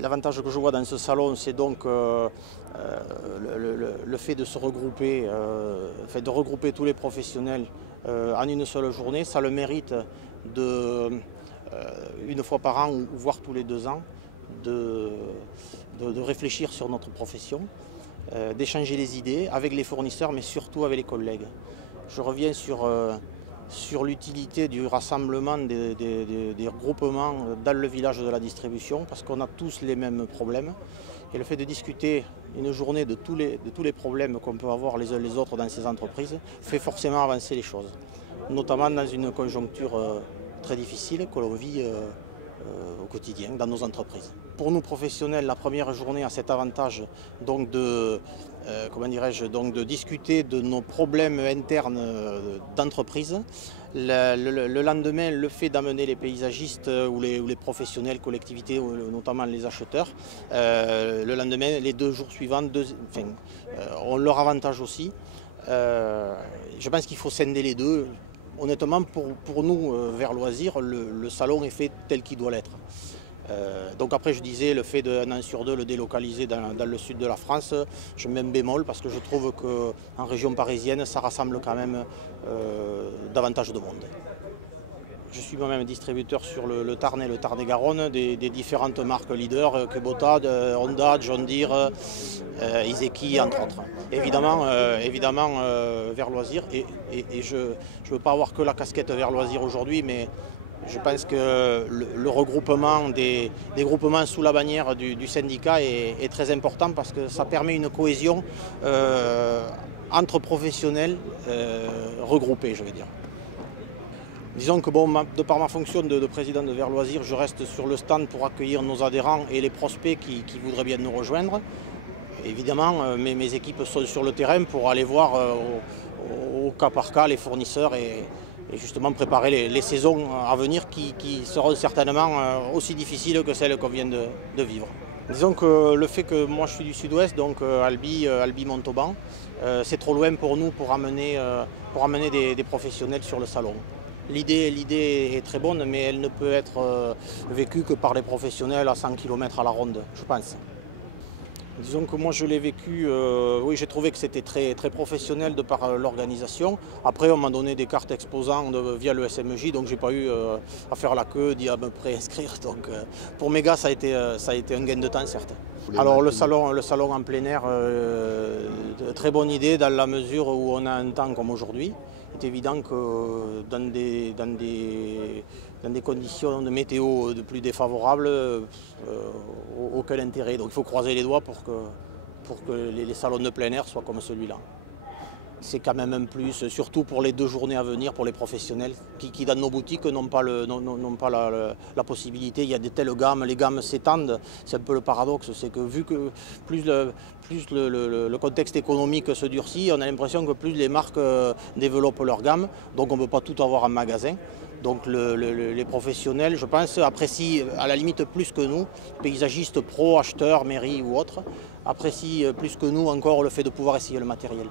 L'avantage que je vois dans ce salon, c'est donc le fait de se regrouper, de regrouper tous les professionnels en une seule journée. Ça a le mérite de, une fois par an, ou voire tous les 2 ans, de réfléchir sur notre profession, d'échanger les idées avec les fournisseurs, mais surtout avec les collègues. Je reviens sur l'utilité du rassemblement des regroupements dans le village de la distribution, parce qu'on a tous les mêmes problèmes. Et le fait de discuter une journée de tous les problèmes qu'on peut avoir les uns les autres dans ces entreprises fait forcément avancer les choses, notamment dans une conjoncture très difficile que l'on vit au quotidien dans nos entreprises. Pour nous professionnels, la première journée a cet avantage donc de discuter de nos problèmes internes d'entreprise. Le lendemain, le fait d'amener les paysagistes ou les professionnels, collectivités, notamment les acheteurs, le lendemain, les 2 jours suivants, ont leur avantage aussi. Je pense qu'il faut scinder les deux. Honnêtement, pour nous, vers Loisirs, le salon est fait tel qu'il doit l'être. Donc après, je disais, le fait d'un an sur 2 le délocaliser dans le sud de la France, je mets un bémol parce que je trouve qu'en région parisienne, ça rassemble quand même davantage de monde. Je suis moi-même distributeur sur le Tarn et le Tarn-et-Garonne des différentes marques leaders, Kubota, Honda, John Deere, Iseki, entre autres. Évidemment, vers Loisirs, et je ne veux pas avoir que la casquette vers Loisirs aujourd'hui, mais je pense que le regroupement des groupements sous la bannière du syndicat est très important parce que ça permet une cohésion entre professionnels regroupés, je veux dire. Disons que de par ma fonction de président de Vers Loisirs, je reste sur le stand pour accueillir nos adhérents et les prospects qui voudraient bien nous rejoindre. Évidemment, mes équipes sont sur le terrain pour aller voir au cas par cas les fournisseurs et justement préparer les saisons à venir qui seront certainement aussi difficiles que celles qu'on vient de vivre. Disons que le fait que moi je suis du sud-ouest, donc Albi, Montauban, c'est trop loin pour nous pour amener des professionnels sur le salon. L'idée est très bonne, mais elle ne peut être vécue que par les professionnels à 100 km à la ronde, je pense. Disons que moi je l'ai vécu, oui, j'ai trouvé que c'était très professionnel de par l'organisation. Après on m'a donné des cartes exposants via le SMJ, donc j'ai pas eu à faire la queue, d'y à me préinscrire. Donc pour mes gars ça a été un gain de temps certes. Alors le salon en plein air, très bonne idée dans la mesure où on a un temps comme aujourd'hui. Il est évident que dans des conditions de météo de plus défavorables, aucun intérêt. Donc il faut croiser les doigts pour que les salons de plein air soient comme celui-là. C'est quand même un plus, surtout pour les 2 journées à venir, pour les professionnels qui dans nos boutiques n'ont pas la possibilité. Il y a de telles gammes, les gammes s'étendent. C'est un peu le paradoxe, c'est que vu que plus le contexte économique se durcit, on a l'impression que plus les marques développent leur gamme, donc on ne peut pas tout avoir en magasin. Donc les professionnels, je pense, apprécient à la limite plus que nous, paysagistes, pros, acheteurs, mairies ou autres, apprécient plus que nous encore le fait de pouvoir essayer le matériel.